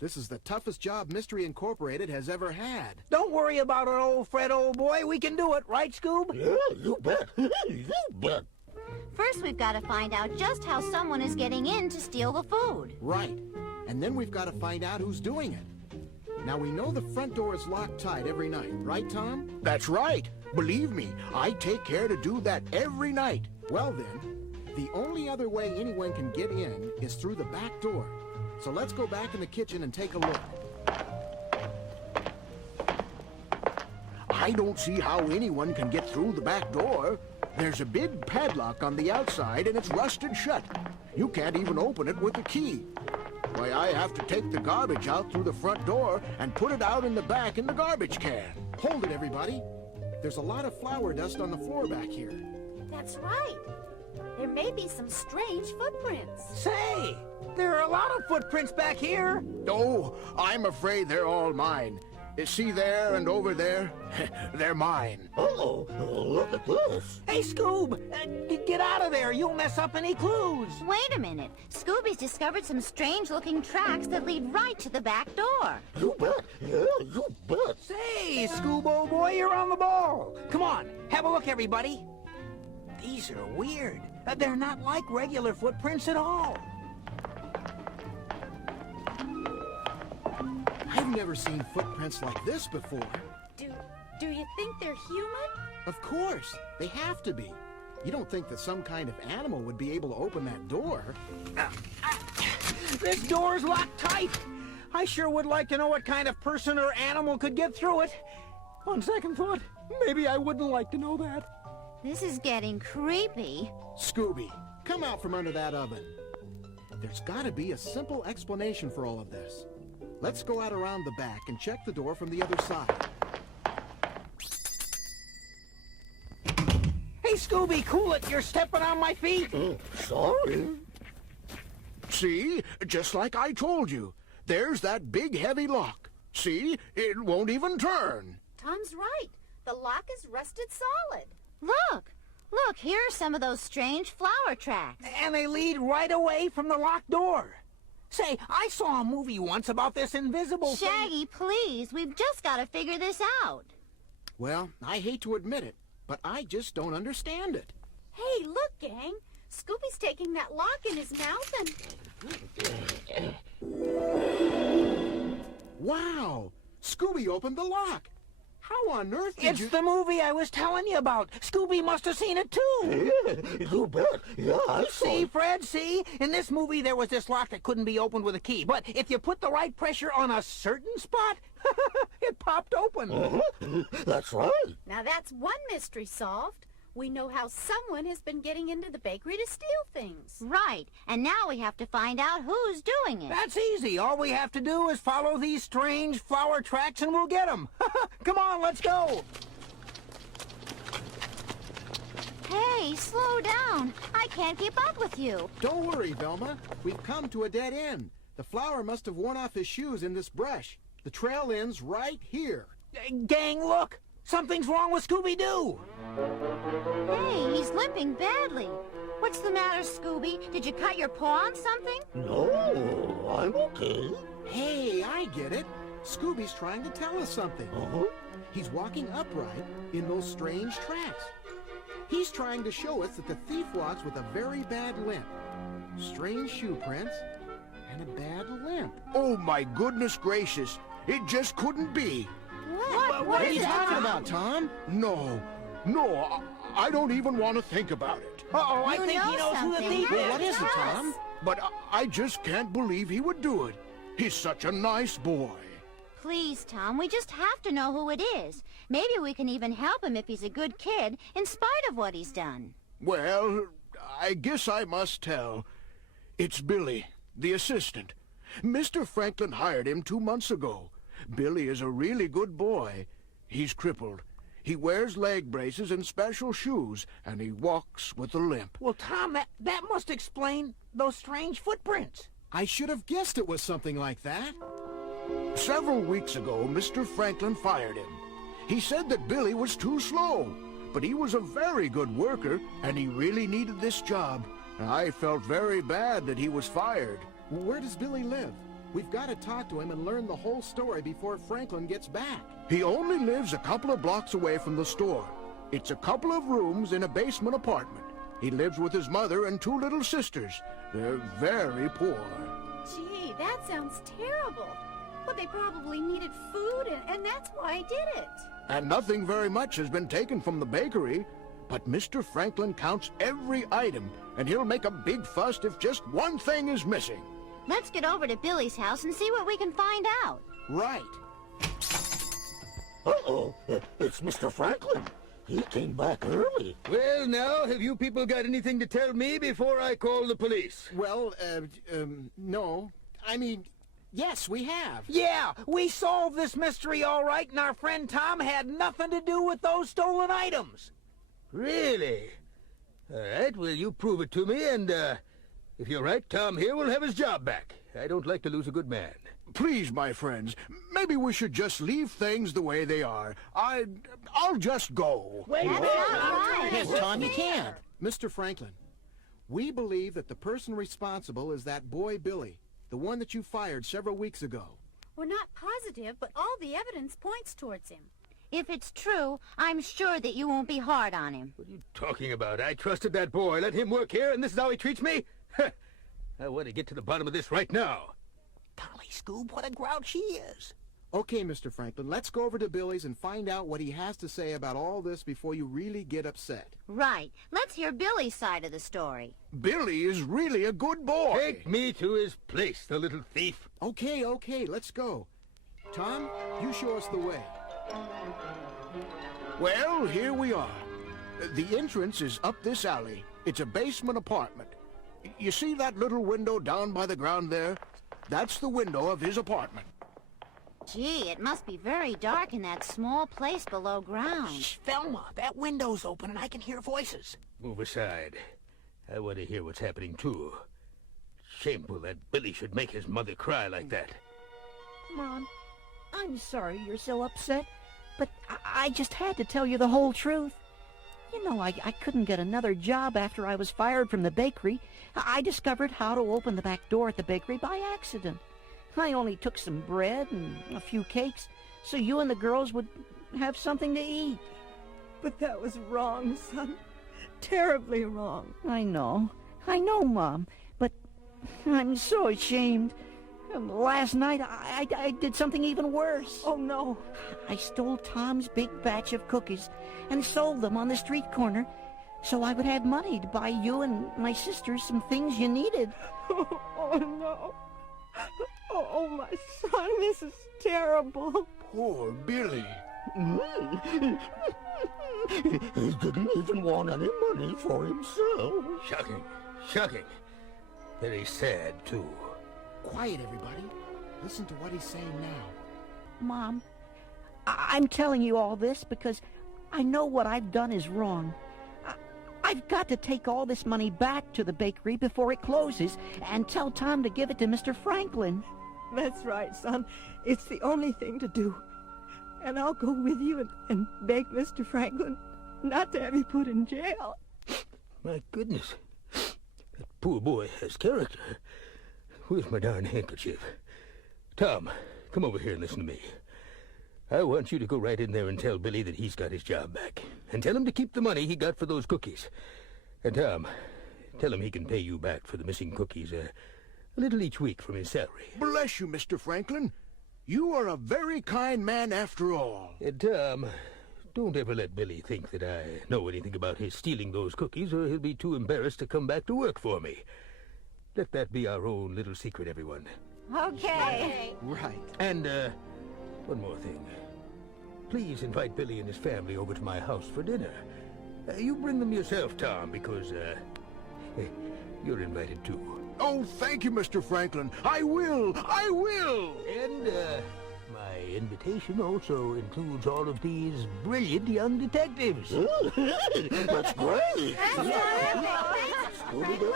This is the toughest job Mystery Incorporated has ever had. Don't worry about it, old Fred, old boy. We can do it, right, Scoob? Yeah, you bet. You bet. First, we've got to find out just how someone is getting in to steal the food. Right. And then we've got to find out who's doing it. Now, we know the front door is locked tight every night, right, Tom? That's right. Believe me, I take care to do that every night. Well then, the only other way anyone can get in is through the back door. So let's go back in the kitchen and take a look. I don't see how anyone can get through the back door. There's a big padlock on the outside and it's rusted shut. You can't even open it with a key. Why, I have to take the garbage out through the front door and put it out in the back in the garbage can. Hold it, everybody. There's a lot of flour dust on the floor back here. That's right. There may be some strange footprints. Say, there are a lot of footprints back here. Oh, I'm afraid they're all mine. See there and over there? They're mine. Oh, look at this. Hey, Scoob, get out of there. You'll mess up any clues. Wait a minute. Scooby's discovered some strange-looking tracks that lead right to the back door. You bet. Yeah, you bet. Say, Scoob, old boy, you're on the ball. Come on, have a look, everybody. These are weird. They're not like regular footprints at all. I've never seen footprints like this before. Do you think they're human? Of course, they have to be. You don't think that some kind of animal would be able to open that door? This door's locked tight. I sure would like to know what kind of person or animal could get through it. On second thought, maybe I wouldn't like to know that. This is getting creepy. Scooby, come out from under that oven. There's got to be a simple explanation for all of this. Let's go out around the back and check the door from the other side. Hey, Scooby, cool it. You're stepping on my feet. Sorry. See? Just like I told you. There's that big heavy lock. See? It won't even turn. Tom's right. The lock is rusted solid. Look! Look, here are some of those strange flower tracks. And they lead right away from the locked door. Say, I saw a movie once about this invisible thing. Shaggy, please. We've just got to figure this out. Well, I hate to admit it, but I just don't understand it. Hey, look, gang. Scooby's taking that lock in his mouth and... Wow! Scooby opened the lock! How on earth did It's the movie I was telling you about. Scooby must have seen it, too. Yeah, you bet. Yeah, I saw See, it. Fred, see? In this movie, there was this lock that couldn't be opened with a key. But if you put the right pressure on a certain spot, it popped open. That's right. Now that's one mystery solved. We know how someone has been getting into the bakery to steal things. Right, and now we have to find out who's doing it. That's easy. All we have to do is follow these strange flower tracks and we'll get them. Come on, let's go. Hey, slow down. I can't keep up with you. Don't worry, Velma. We've come to a dead end. The flower must have worn off his shoes in this brush. The trail ends right here. Gang, look. Something's wrong with Scooby-Doo. Hey, he's limping badly. What's the matter, Scooby? Did you cut your paw on something? No, I'm okay. Hey, I get it. Scooby's trying to tell us something. He's walking upright in those strange tracks. He's trying to show us that the thief walks with a very bad limp. Strange shoe prints and a bad limp. Oh, my goodness gracious. It just couldn't be. What are you talking about, Tom? No, I don't even want to think about it. Uh-oh, I You think he know knows who the something. thief Well, is. what is it, Tom? But I just can't believe he would do it. He's such a nice boy. Please, Tom, we just have to know who it is. Maybe we can even help him if he's a good kid, in spite of what he's done. Well, I guess I must tell. It's Billy, the assistant. Mr. Franklin hired him 2 months ago. Billy is a really good boy. He's crippled. He wears leg braces and special shoes, and he walks with a limp. Well, Tom, that must explain those strange footprints. I should have guessed it was something like that. Several weeks ago, Mr. Franklin fired him. He said that Billy was too slow, but he was a very good worker, and he really needed this job. I felt very bad that he was fired. Where does Billy live? We've got to talk to him and learn the whole story before Franklin gets back. He only lives a couple of blocks away from the store. It's a couple of rooms in a basement apartment. He lives with his mother and 2 little sisters. They're very poor. Gee, that sounds terrible. Well, they probably needed food, and that's why I did it. And nothing very much has been taken from the bakery. But Mr. Franklin counts every item, and he'll make a big fuss if just one thing is missing. Let's get over to Billy's house and see what we can find out. Right. Uh-oh, it's Mr. Franklin. He came back early. Well, now, have you people got anything to tell me before I call the police? Well, no. I mean, yes, we have. Yeah, we solved this mystery all right, and our friend Tom had nothing to do with those stolen items. Really? All right, well, you prove it to me, and, if you're right, Tom here will have his job back. I don't like to lose a good man. Please, my friends, maybe we should just leave things the way they are. I'll just go. That's not right. Yes, Tom, you can't. Mr. Franklin, we believe that the person responsible is that boy Billy, the one that you fired several weeks ago. We're not positive, but all the evidence points towards him. If it's true, I'm sure that you won't be hard on him. What are you talking about? I trusted that boy, let him work here, and this is how he treats me? I want to get to the bottom of this right now. Golly, Scoob, what a grouch he is. Okay, Mr. Franklin, let's go over to Billy's and find out what he has to say about all this before you really get upset. Right. Let's hear Billy's side of the story. Billy is really a good boy. Take me to his place, the little thief. Okay, let's go. Tom, you show us the way. Well, here we are. The entrance is up this alley. It's a basement apartment. You see that little window down by the ground there? That's the window of his apartment. Gee, it must be very dark in that small place below ground. Shh, Velma, that window's open and I can hear voices. Move aside. I want to hear what's happening, too. Shameful that Billy should make his mother cry like that. Mom, I'm sorry you're so upset, but I just had to tell you the whole truth. You know, I couldn't get another job after I was fired from the bakery. I discovered how to open the back door at the bakery by accident. I only took some bread and a few cakes so you and the girls would have something to eat. But that was wrong, son. Terribly wrong. I know, Mom, but I'm so ashamed. Last night, I did something even worse. Oh, no. I stole Tom's big batch of cookies and sold them on the street corner so I would have money to buy you and my sisters some things you needed. Oh, no. Oh, my son, this is terrible. Poor Billy. He didn't even want any money for himself. Shocking. Very sad, too. Quiet, everybody. Listen to what he's saying now. Mom, I'm telling you all this because I know what I've done is wrong. I've got to take all this money back to the bakery before it closes and tell Tom to give it to Mr. Franklin. That's right, son. It's the only thing to do. And I'll go with you and beg Mr. Franklin not to have you put in jail. My goodness. That poor boy has character. Where's my darn handkerchief? Tom, come over here and listen to me. I want you to go right in there and tell Billy that he's got his job back. And tell him to keep the money he got for those cookies. And Tom, tell him he can pay you back for the missing cookies a little each week from his salary. Bless you, Mr. Franklin. You are a very kind man after all. And Tom, don't ever let Billy think that I know anything about his stealing those cookies, or he'll be too embarrassed to come back to work for me. Let that be our own little secret, everyone. Okay. Right. And, one more thing. Please invite Billy and his family over to my house for dinner. You bring them yourself, Tom, because, you're invited too. Oh, thank you, Mr. Franklin. I will! And, my invitation also includes all of these brilliant young detectives. That's great. That's wonderful. Thanks, Franklin.